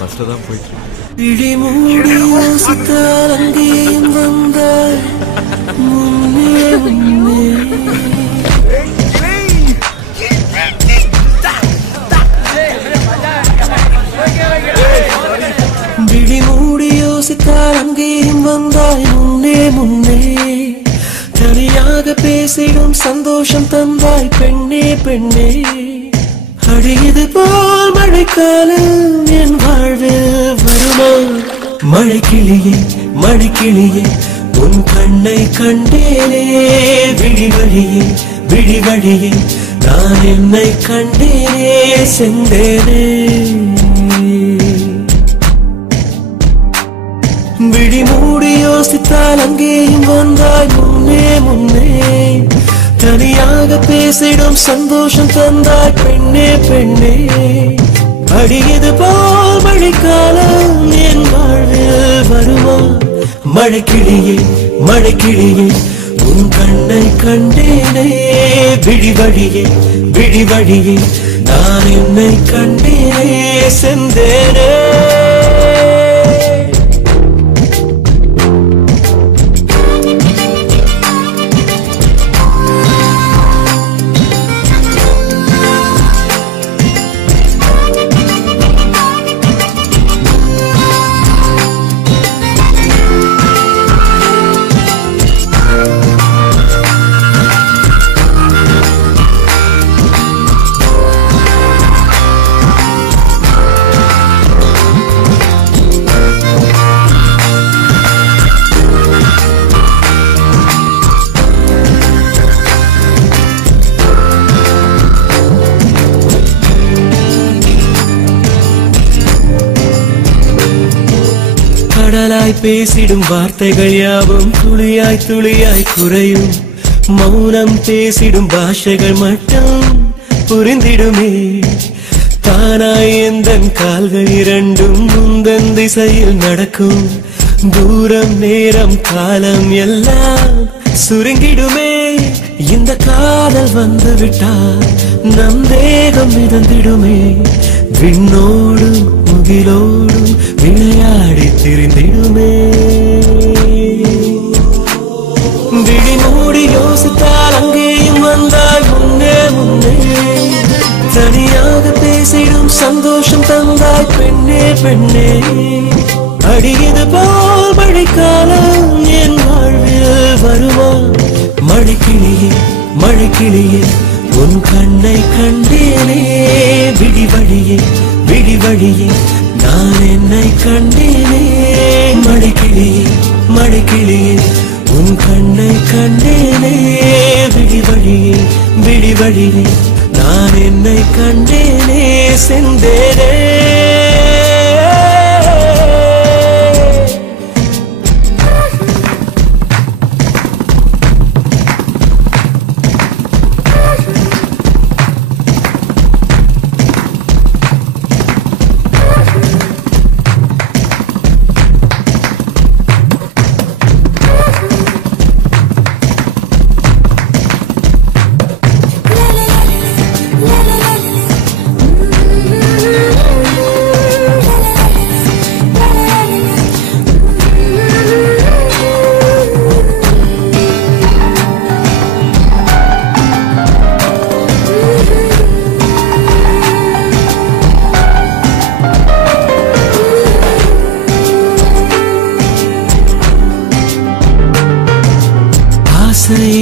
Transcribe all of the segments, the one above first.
first தான் போயிட்டு இடிமூடி யோசித்தால் அங்கேயும் வந்தாய் முன்னே முன்னே விழிமூடி யோசித்தால் அங்கேயும் வந்தாய் முன்னே முன்னே தனியாக பேசிடும் சந்தோஷம் தந்தாய் பெண்ணே பெண்ணே அடியது போல் மழைக்காலம் என் வாழ்வில் வருமா மழைக்கிளியே மழைக்கிளியே உன் கண்ணை கண்டேனே விழிவழியே விழிவழியே நான் என்னை கண்டேனே செந்தேனே விழிமூடி யோசித்தால் அங்கேயும் வந்தாய் முன்னே முன்னே தனியாக பேசிடும் சந்தோஷம் தந்தாய் பெண்ணே பெண்ணே அடியது போல் மழைக்காலம் என் வாழ்வில் வருமா மழைக்கிளியே மழைக்கிளியே உன் கண்ணை கண்டேனே விழிவழியே விழிவழியே நான் என்னை கண்டேனே செந்தேனே கடலாய் பேசிடும் வார்த்தைகள் யாவும் துளியாய் துளியாய் குறையும் மௌனம் பேசிடும் பாஷைகள் மட்டும் புரிந்திடுமே தானாய் எந்தன் கால்கள் இரண்டும் முந்தன் திசையில் நடக்கும் தூரம் நேரம் காலம் எல்லாம் சுருங்கிடுமே இந்த காதல் வந்து விட்டால் நம் தேகம் மிதந்திடுமே விண்ணோடும் முகிலோடும் விளையாடி திரிந்திடுமே விழிமூடி யோசித்தால் அங்கேயும் வந்தாய் முன்னே முன்னே தனியாக பேசிடும் சந்தோஷம் தந்தாய் பெண்ணே பெண்ணே அடியது போல் மழைக்காலம் என் வாழ்வில் வருமா மழைக்கிளியே மழைக்கிளியே உன் கண்ணை கண்டேனே விழிவழியே விழிவழியே நான் என்னை கண்டேனே மழைக்கிளியே மழைக்கிளியே உன் கண்ணை கண்டேனே விழிவழியே விழிவழியே நான் என்னை கண்டேனே செந்தேனே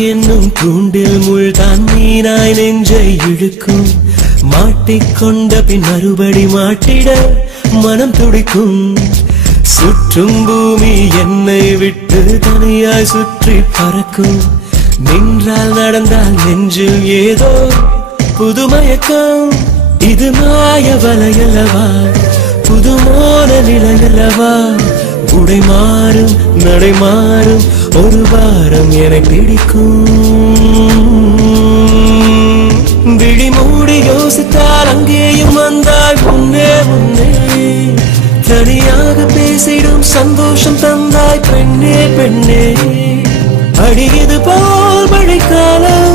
என்னும் கூண்டில் முள்தான் மீனாய் நெஞ்சை இழுக்கும் மாட்டிக்கொண்ட பின் மறுபடி மாட்டிட மனம் துடிக்கும் சுற்றும் பூமி என்னை விட்டு தனியாய் சுற்றி பறக்கும் நின்றால் நடந்தால் நெஞ்சில் ஏதோ புதுமயக்கம் இது மாய வலையல்லவா புதுமோன நிலையல்லவா உடை மாறும் நடை மாறும் ஒரு வாரம் என பிடிக்கும் விழிமூடி யோசித்தால் அங்கேயும் வந்தாய் முன்னே முன்னே தனியாக பேசிடும் சந்தோஷம் தந்தாய் பெண்ணே பெண்ணே அடியது போல் மழைக்காலம்